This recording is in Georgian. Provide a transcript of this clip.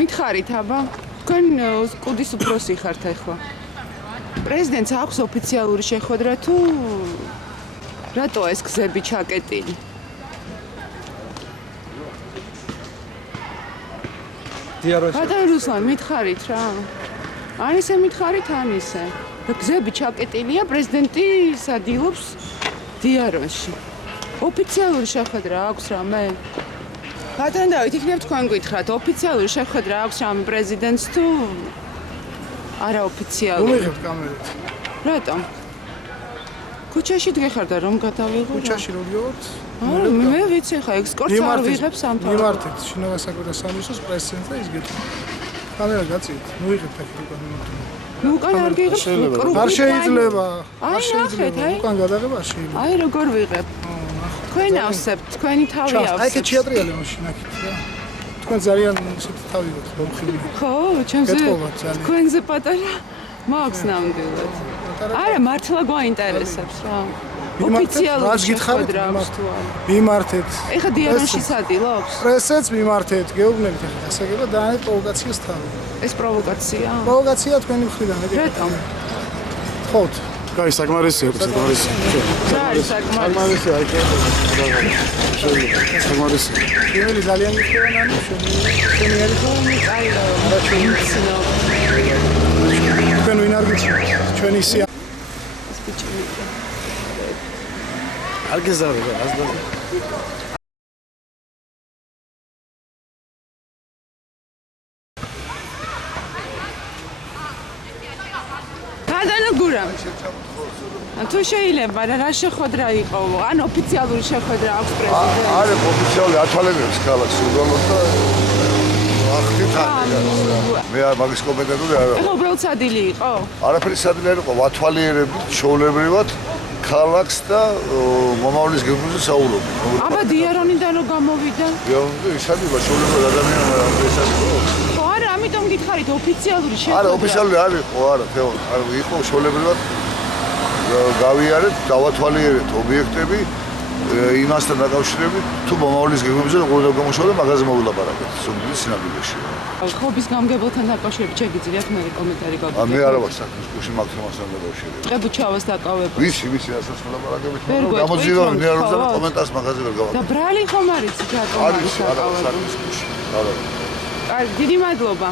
მითხარით აბა თქვენ კუდის უფროსი ხართ ახლა პრეზიდენტს აქვს ოფიციალური შეხვედრა თუ რატო ეს გზები ჩაკეტილი ბატონ რუსლან მითხარით რა ან ისე მითხარით ან ისე გზები ჩაკეტილია პრეზიდენტი სადილობს დიაროში ოფიციალური შეხვედრა აქვს რამე ბატონ დავით იქნებ თქვენ გითხრათ ოფიციალური შეხვედრა აქვს რამე პრეზიდენტს თუ არაოფიციალური მომიღებთ კამერით რატომ ქუჩაში დგეხარდა რომ გადავიღო ქუჩაში რო გიოღოთ მე ვიცი ხა ექსკურსია არ ვიღებს ამ თავს მიმართეთ შინაგან საქმეთა სამინისტროს პრეს-ცენტრზე ის გეტყვით კამერა გაწივით მოიღებთ აქ უკან ნუ უკან არ გიღებს არ შეიძლება არ შეიძლება უკან გადაღება არ შეიძლება აი როგორ ვიღებ თქვენ ავსებთ თქვენი თავი ავსებთ აი ეს შეატრიალე მაშინ აქეთ რა თქვენ ძალიან ისეთი თავი გაქვთ მომხიბლი ხო ჩემზე თქვენზე პატარა მაქვს ნამდვილად არა მართლა გვაინტერესებს რა ოფიციალურად შეხვედრა აქვს თუ არა მიმართეთ ეხა დიაროში სადილობს პრესეც მიმართეთ გეუბნებით ახლა გასაგება და აი პროვოკაციას თავი ეს პროვოკაცია პროვოკაცია თქვენი მხრიდან რატომ ხოთ კაი საკმარისია საკმარისია რა არის საკმარისი საკმარისი პირველი ძალიან გიხდება ნანო შენი არის აი რა ჩვენიცინო თქვენ ვინ არ გიჩვენეთ ჩვენი სია ეს ბიჭი არ გეზავება ასდა გურამ თუ შეიძლება რა შეხვედრა იყო ან ოფიციალური შეხვედრა აქვს პრეზიდენტს არა ოფიციალური ათვალებებს ქალაქს უბრალოდ და ახთით მე არ მაგის კომენტარული არა ეხლა უბრალოდ სადილი იყო არაფერი სადილი არ იყო ვათვალიერებით ჩვეულებრივად ქალაქს და მომავლის გეგმაზე საუბრობთ აბა დიარონიდან რო გამოვიდა ისადება ჩვეულებრივად ადამიანმა ესადება ხო არა ამიტომ გითხარით ოფიციალური შეხვედრა არა ოფიციალური არ იყო არა თეო არ იყო ჩვეულებრივად გავიარეთ დავათვალიერეთ ობიექტები იმასთან დაკავშირებით თუ მომავლის გეგმებზე როგორ გამოსავლა მაგაზე მოვლაპარაკეთ ზოგიერთი სინამდვილეში ხობის გამგებელთან დაკავშირებით შეგიძლიათ მე კომენტარი გაგვიგებთ მე არა ვარ საქმის გუშინ მაგთმასთან დაკავშირებით ყებუჩავას დაკავება ვიცი რასაც ვლაპარაკებით მაგრამ გამოძიებამ მე არ ვზარ კომენტარს მაგაზე ვერ გავაკეთე და ბრალი ხომ არის რატომ არის არა საქმის გუშინ არა დიდი მადლობა